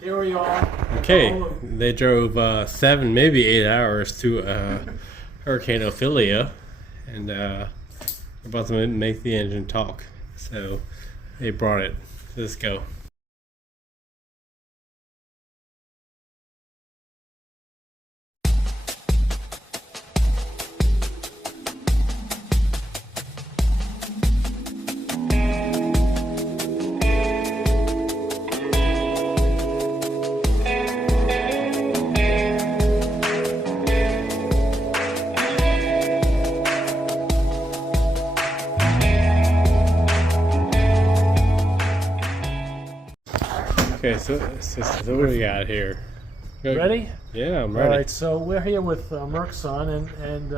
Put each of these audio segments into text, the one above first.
Here we are. Okay, they drove 7, maybe 8 hours to Hurricane Ophelia, and we're about to make the engine talk. So they brought it. Let's go. Okay, so what do we got here? Ready? Yeah, I'm ready. All right, so we're here with Merc's son, and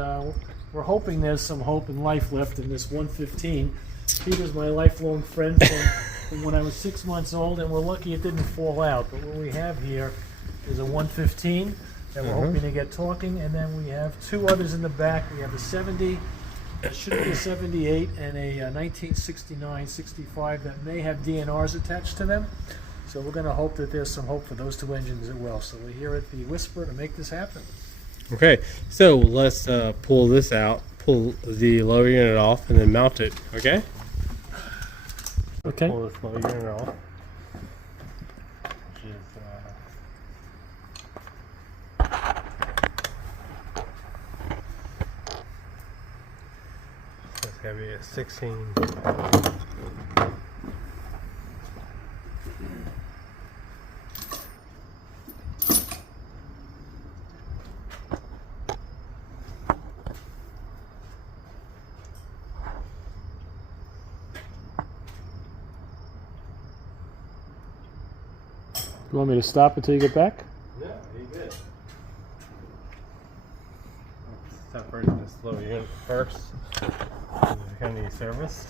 we're hoping there's some hope and life left in this 115. Peter's my lifelong friend from when I was 6 months old, and we're lucky it didn't fall out. But what we have here is a 115 that we're hoping to get talking, and then we have two others in the back. We have a 70, that should be a 78, and a 1969-65 that may have DNRs attached to them. So we're going to hope that there's some hope for those two engines as well. So we're here at the Whisper to make this happen. Okay, so let's pull this out, pull the lower unit off, and then mount it. Okay. Okay. Pull this lower unit off. Which is that's gonna be a 16. You want me to stop until you get back? No, you're good. Stop raising this lower unit first. It's gonna need service.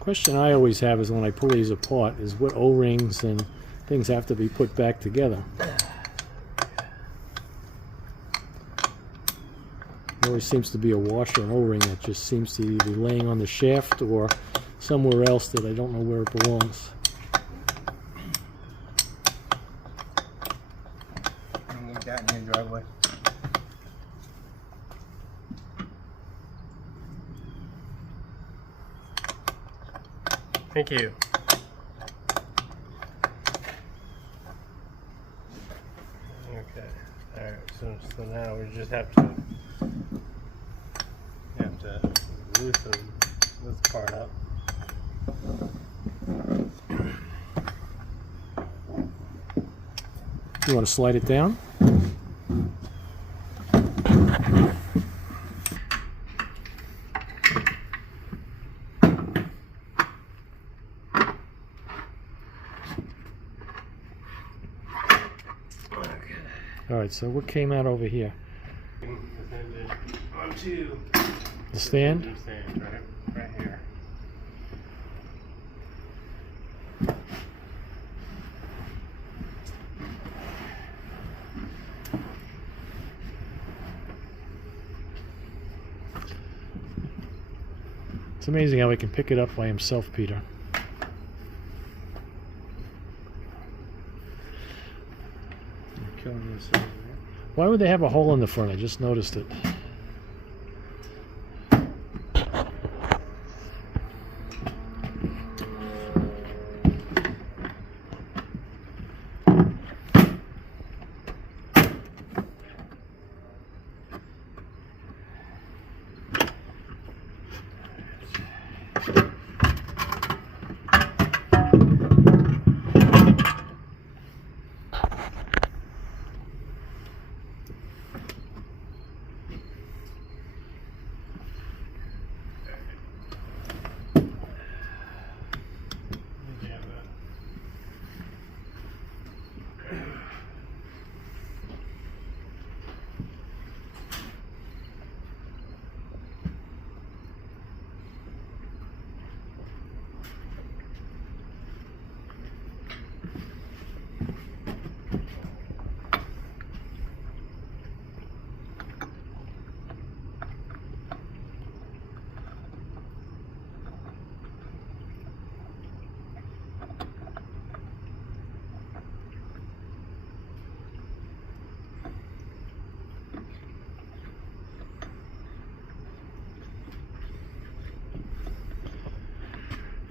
Question I always have is when I pull these apart is what O-rings and things have to be put back together. There always seems to be a washer and O-ring that just seems to either be laying on the shaft or somewhere else that I don't know where it belongs. Got in your driveway. Thank you. Okay. All right. So now we just have to loosen this part up. You want to slide it down? All right, so what came out over here? Onto the stand? Right here. It's amazing how he can pick it up by himself, Peter. Why would they have a hole in the front? I just noticed it.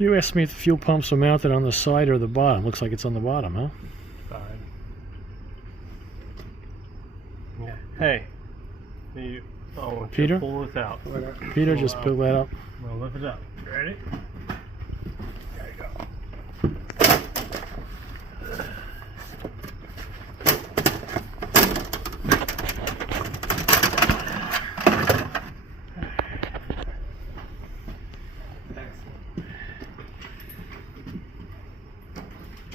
You asked me if the fuel pumps are mounted on the side or the bottom. Looks like it's on the bottom, huh? Side. Yeah. Hey. You, Peter? pull this out. Peter, just pull that up. Well, lift it up. Ready? There you go.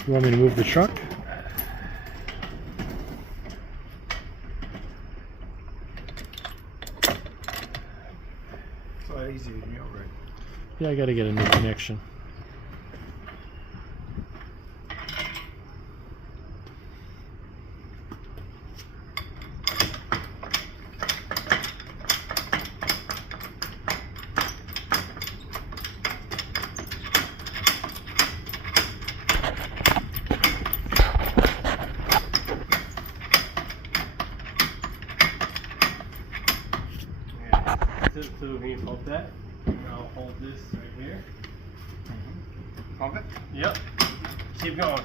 You want me to move the truck? It's a lot easier than you already. Yeah, I gotta get a new connection. So can you hold that? And I'll hold this right here. Pump it? Yep. Keep going.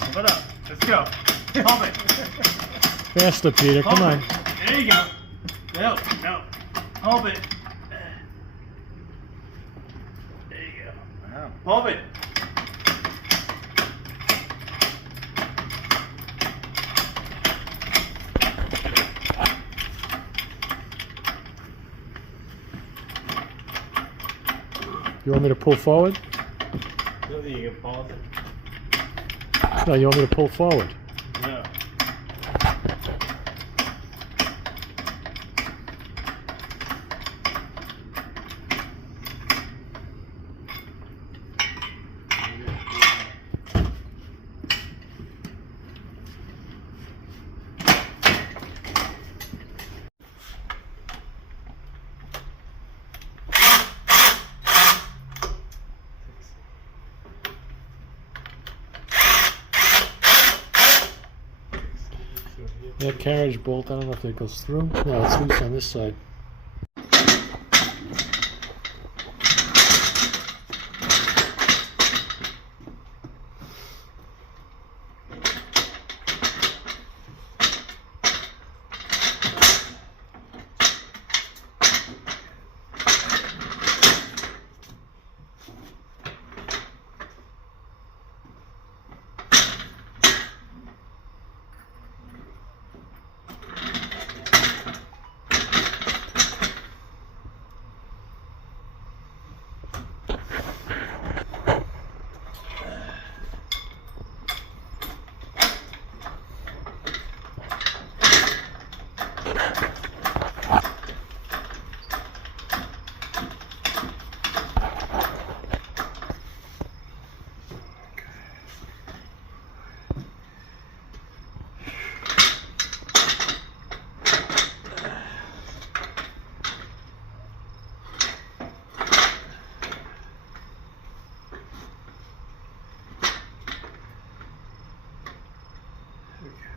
Pump it up. Let's go. Pump it. Faster, Peter, come on. There you go. No. Pump it. There you go. Wow. Pump it. You want me to pull forward? So that you can pause it. No, you want me to pull forward? No. That carriage bolt, I don't know if that goes through. No, it's loose on this side.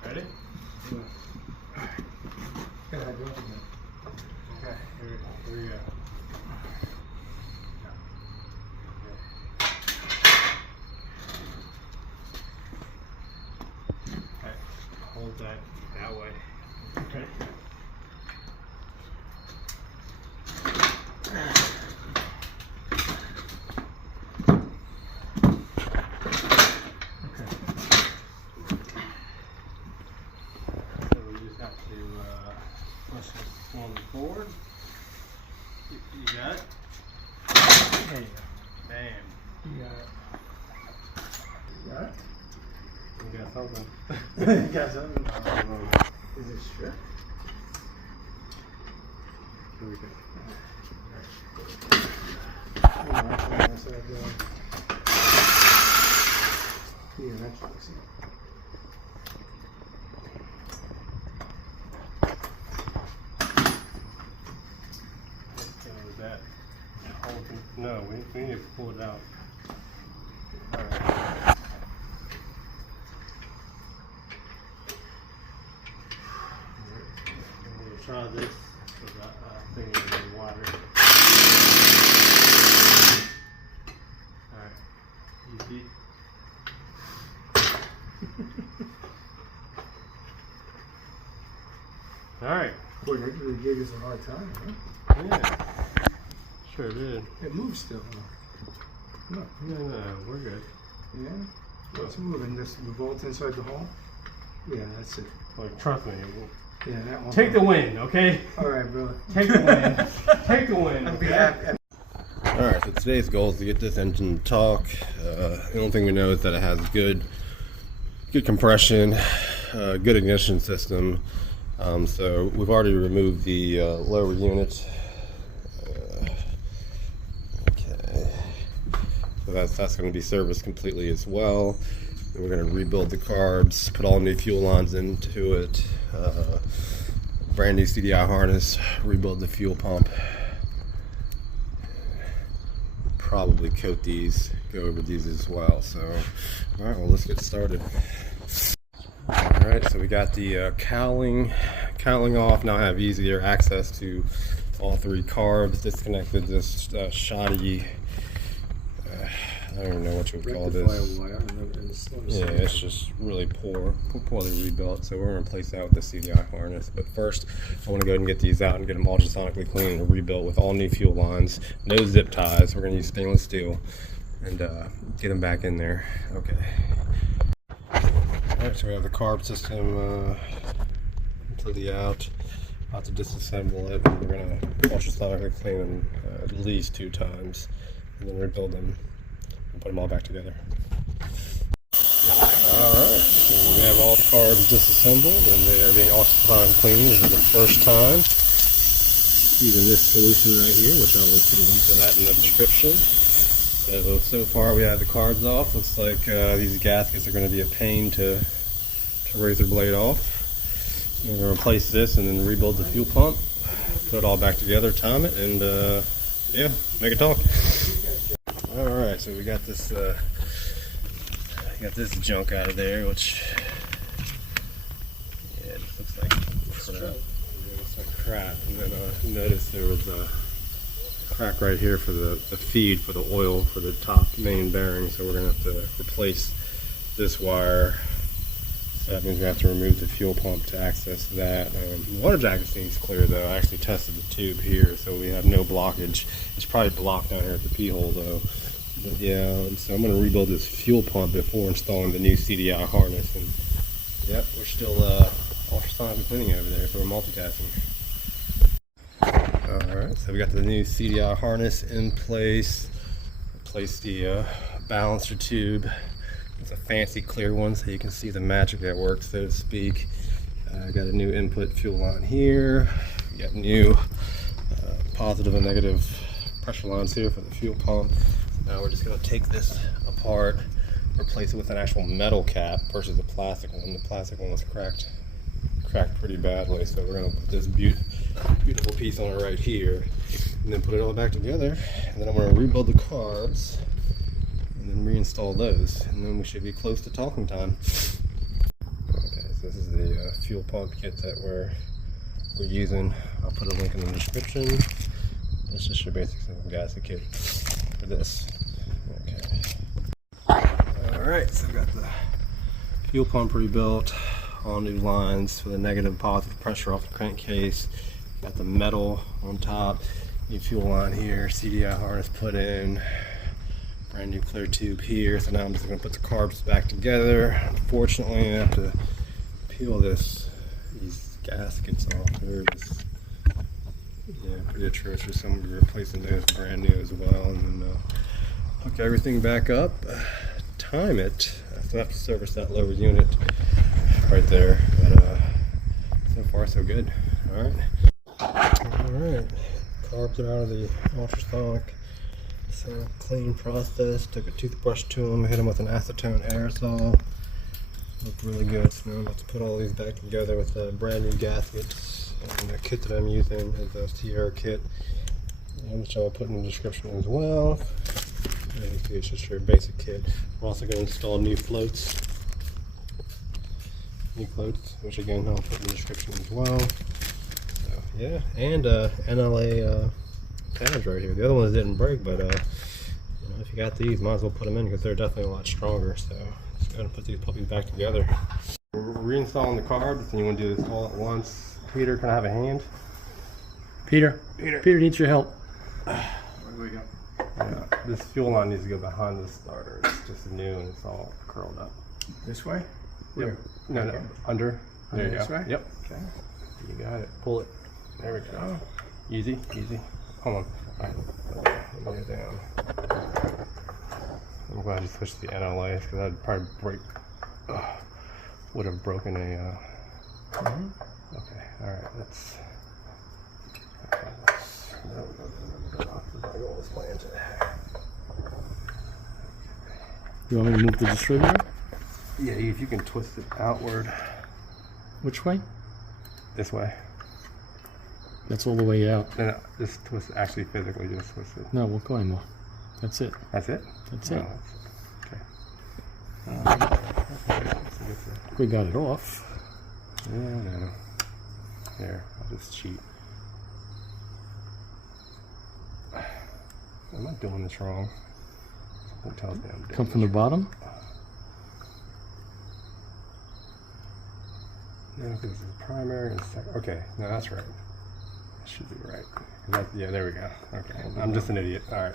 Ready? Go ahead, go ahead. Okay, here we go. Okay, hold that way. Okay. So we just have to push this one forward. You got it? There you go. Bam. You got it. You got it? You got something. You got something? Is it stripped? Here we go. Was that holding? No, we need to pull it out. Alright. We'll try this without thinking in the water. Pete. All right. Boy, that really gave us a hard time, huh? Yeah. Sure did. It moves still, huh? Look. No, we're good. Yeah? It's moving. This bolt inside the hole? Yeah, that's it. Like, trust me. Yeah, that one. Take the win, okay? All right, brother. Take the win. Take the win. I'll be Okay? happy. Alright, so today's goal is to get this engine to talk. The only thing we know is that it has good compression, good ignition system. So we've already removed the lower unit. Okay, so that's going to be serviced completely as well. Then we're going to rebuild the carbs, put all new fuel lines into it, brand new CDI harness, rebuild the fuel pump. Probably coat these, go over these as well. So, all right, well, let's get started. All right, so we got the cowling off. Now I have easier access to all three carbs. Disconnected this shoddy, I don't even know what you would call this. Wire and Yeah, it's just really poorly rebuilt. So we're gonna replace that with the CDI harness. But first, I want to go ahead and get these out and get them ultrasonically clean and rebuilt with all new fuel lines, no zip ties. We're gonna use stainless steel and get them back in there. Okay. All right, so we have the carb system completely out. About to disassemble it. And we're gonna ultrasonically clean them at least 2 times, and then rebuild them and put them all back together. Alright, so we have all the carbs disassembled and they are being ultrasonically cleaned. This is the first time using this solution right here, which I will put a link to that in the description. So far we have the carbs off. Looks like these gaskets are going to be a pain to razor blade off. We're going to replace this and then rebuild the fuel pump, put it all back together, time it, and yeah, make it talk. Alright, so we got this junk out of there, which yeah, it just looks like crap. Yeah, it looks like crap. And then notice there was a crack right here for the feed for the oil for the top main bearing, so we're gonna have to replace this wire. So that means we have to remove the fuel pump to access that. The water jacket seems clear though. I actually tested the tube here, so we have no blockage. It's probably blocked down here at the P hole though. But yeah, so I'm going to rebuild this fuel pump before installing the new CDI harness. And yep, we're still ultrasonic cleaning over there, so we're multitasking. Alright, so we got the new CDI harness in place. Replace the balancer tube. It's a fancy clear one, so you can see the magic at work, so to speak. Got a new input fuel line here. We got new positive and negative pressure lines here for the fuel pump. Now we're just going to take this apart, replace it with an actual metal cap versus the plastic one. The plastic one was cracked pretty badly, so we're going to put this beautiful piece on it right here, and then put it all back together. And then I'm going to rebuild the carbs, and then reinstall those, and then we should be close to talking time. Okay, so this is the fuel pump kit that we're using. I'll put a link in the description. It's just your basic simple gasket kit for this. Okay. Alright, so I've got the fuel pump rebuilt, all new lines for the negative and positive pressure off the crankcase. Got the metal on top, new fuel line here, CDI harness put in, brand new clear tube here. So now I'm just going to put the carbs back together. Unfortunately, I have to peel these gaskets off. They're just, yeah, pretty atrocious. I'm going to be replacing those brand new as well, and then hook everything back up, time it. I still have to service that lower unit right there, but so far so good. Alright. Alright, carbs are out of the ultrasonic. So clean process. Took a toothbrush to them, hit them with an acetone aerosol. Looked really good. So now I'm about to put all these back together with the brand new gaskets. And the kit that I'm using is a Sierra kit, which I'll put in the description as well. It's just your basic kit. We're also going to install new floats, which again I'll put in the description as well. So yeah, and NLA tabs right here. The other ones didn't break, but you know, if you got these, might as well put them in because they're definitely a lot stronger. So just go ahead and put these puppies back together. We're reinstalling the carbs, and you want to do this all at once. Peter, can I have a hand? Peter needs your help. Where do we go? Yeah, this fuel line needs to go behind the starter. It's just new and it's all curled up. This way? Yep. No, Okay. under. There you This go. way? Yep. Okay. You got it. Pull it. There we go. Easy, easy. Hold on. All right. Let me go down. I'm glad you switched the NLA because I'd probably would have broken a. Okay. All right. Let's. Okay, You want me to move the distributor? yeah, if you can twist it outward Which way? this way. That's all the way out. No, just twist. Actually, physically, just twist it. No, we'll go anymore. That's it. That's it. That's Oh, it. okay. We got it off. Yeah, no. There, I'll just cheat. I'm not doing this wrong. Something tells me I'm doing Come from the bottom. No, because it's primary and second. Okay, no, that's right. That should be right. Yeah, there we go. Okay, I'm just an idiot. All right.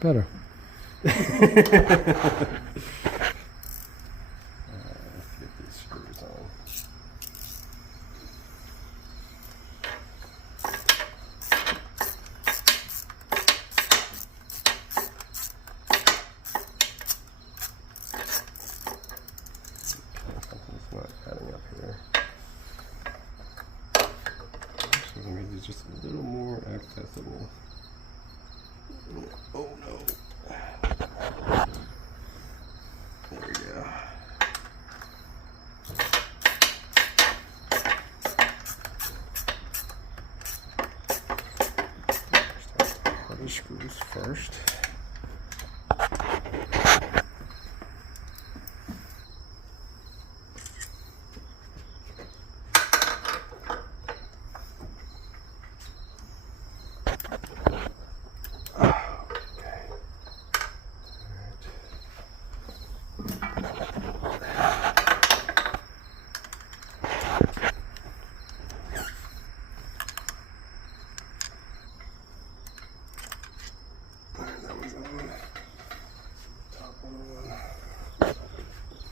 Better. Let's get these screws on. Something's not adding up here. So let me do just a little more accessible. Oh no. There we go. Start the screws first.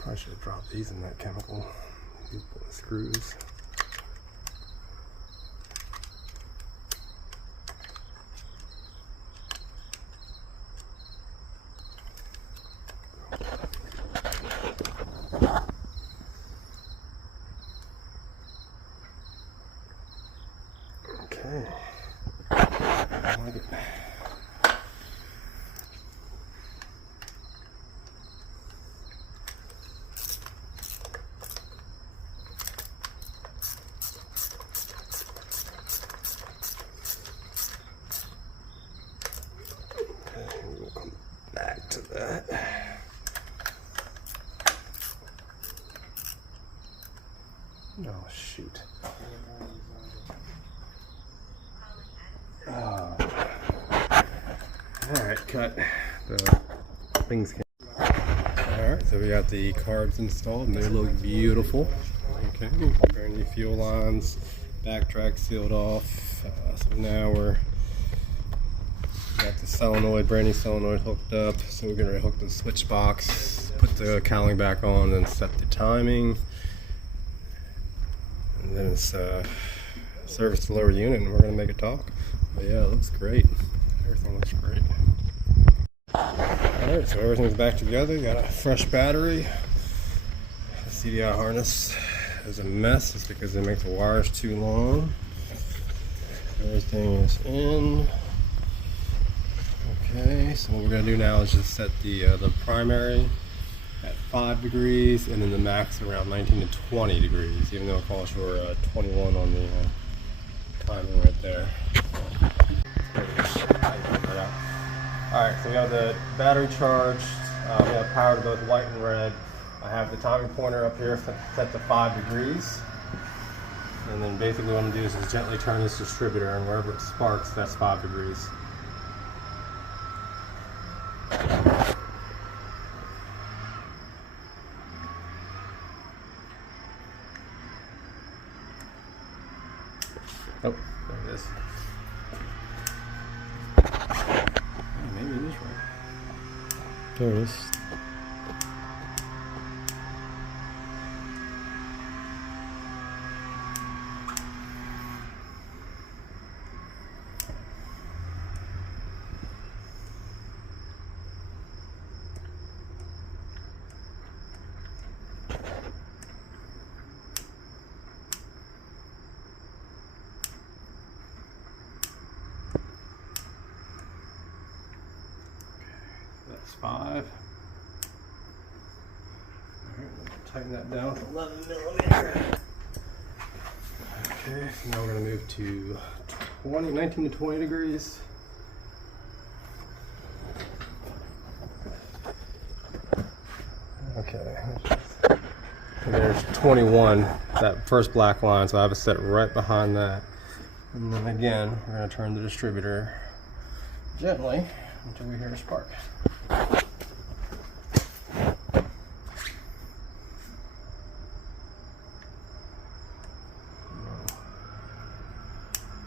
I should have dropped these in that chemical. These screws. Okay. I like it. We'll come back to that. Oh, shoot. Oh. Alright, cut. The things can. Alright, so we got the carbs installed and they look beautiful. Okay, brand new fuel lines, backtrack sealed off. So now we're got the solenoid, brand new solenoid hooked up. So we're gonna hook the switch box, put the cowling back on, then set the timing. And then it's service the lower unit and we're gonna make it talk. But yeah, it looks great. Everything looks great. Alright, so everything's back together. Got a fresh battery. The CDI harness is a mess. It's because they make the wires too long. Everything is in. Okay, so what we're gonna do now is just set the primary at 5 degrees and then the max around 19 to 20 degrees, even though it calls for 21 on the timing right there. Alright, so we have the battery charged, we have power to both white and red. I have the timing pointer up here set to 5 degrees. And then basically what I'm gonna do is just gently turn this distributor, and wherever it sparks, that's 5 degrees. Oh, there it is. Oh, maybe it is right. There it is. That's 5. Alright, tighten that down to 11 millimeter. Okay, so now we're going to move to 19 to 20 degrees. Okay, and there's 21, that first black line, so I have it set right behind that. And then again, we're going to turn the distributor gently until we hear a spark.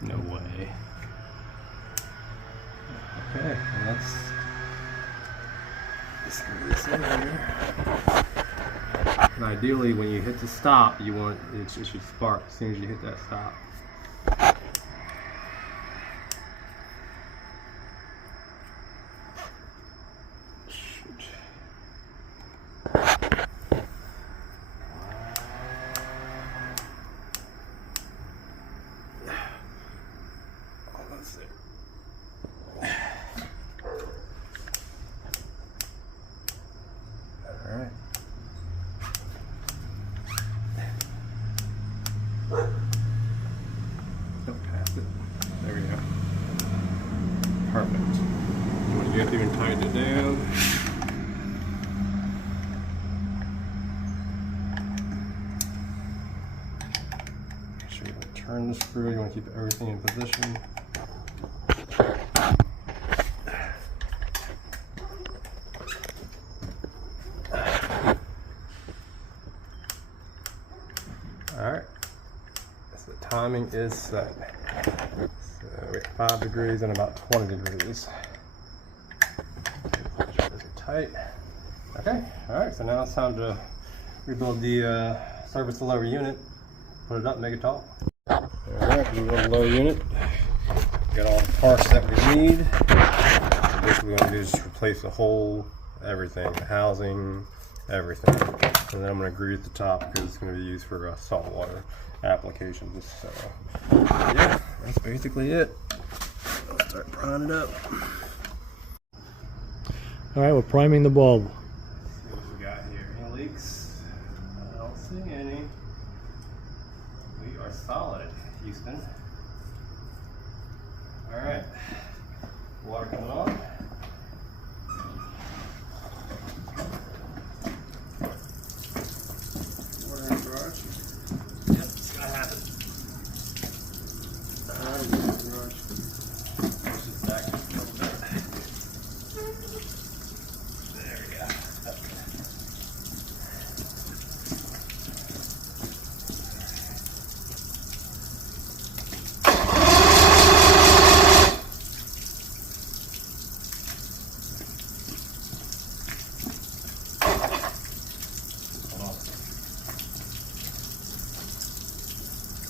No way. Okay, well let's screw this in here. And ideally, when you hit the stop, you want it should spark as soon as you hit that stop. Shoot. Oh, that's it. All right. Don't pass it. There we go. Perfect. You want to go through and tighten it down. Make sure you want to turn the screw. You want to keep everything in position. Alright, so the timing is set. So we have 5 degrees and about 20 degrees. Tight. Okay, alright, so now it's time to rebuild the service the lower unit. Put it up, make it tall. Alright, rebuild the lower unit. Got all the parts that we need. So basically what I'm going to do is just replace the whole everything, the housing, everything. And then I'm going to grease the top because it's going to be used for saltwater applications. So, yeah, that's basically it. I'll start priming it up. All right, we're priming the bulb. Let's see what we got here. Any leaks? I don't see any. We are solid, Houston. All right, water coming on.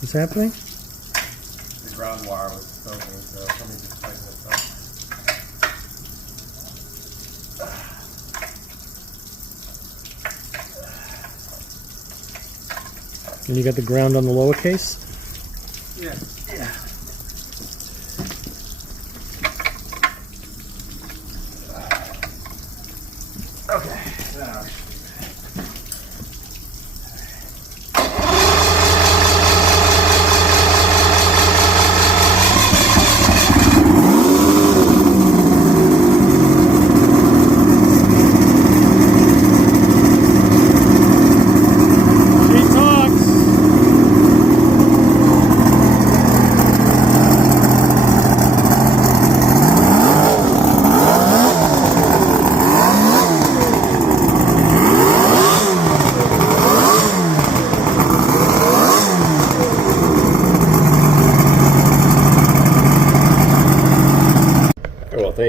What's happening? The ground wire was soaking, so let me just tighten this up. And you got the ground on the lower case? Yeah. Yeah. Okay. Now.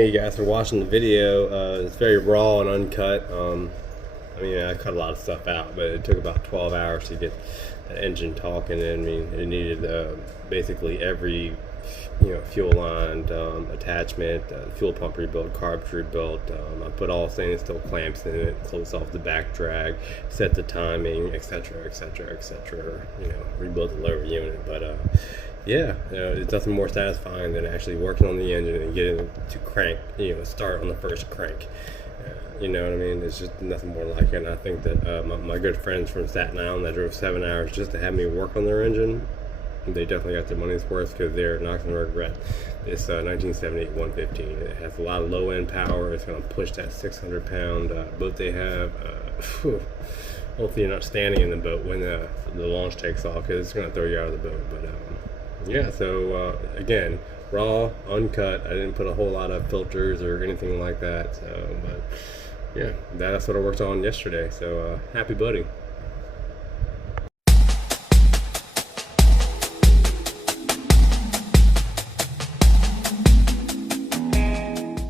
you guys for watching the video. It's very raw and uncut. I mean, I cut a lot of stuff out, but it took about 12 hours to get the engine talking. And I mean, it needed basically every fuel line, attachment, fuel pump rebuilt, carbs rebuilt. I put all stainless steel clamps in it, closed off the back drag, set the timing, etc., etc., etc. Rebuilt the lower unit. But yeah, it's nothing more satisfying than actually working on the engine and getting it to crank, start on the first crank. You know what I mean? There's just nothing more like it. And I think that my good friends from Staten Island that drove 7 hours just to have me work on their engine, they definitely got their money's worth, because they're not going to regret this 1978 115. It has a lot of low end power. It's going to push that 600 pound boat they have. Hopefully you're not standing in the boat when the launch takes off, because it's going to throw you out of the boat. But yeah, so again, raw, uncut. I didn't put a whole lot of filters or anything like that. But yeah, that's what I worked on yesterday. So happy boating.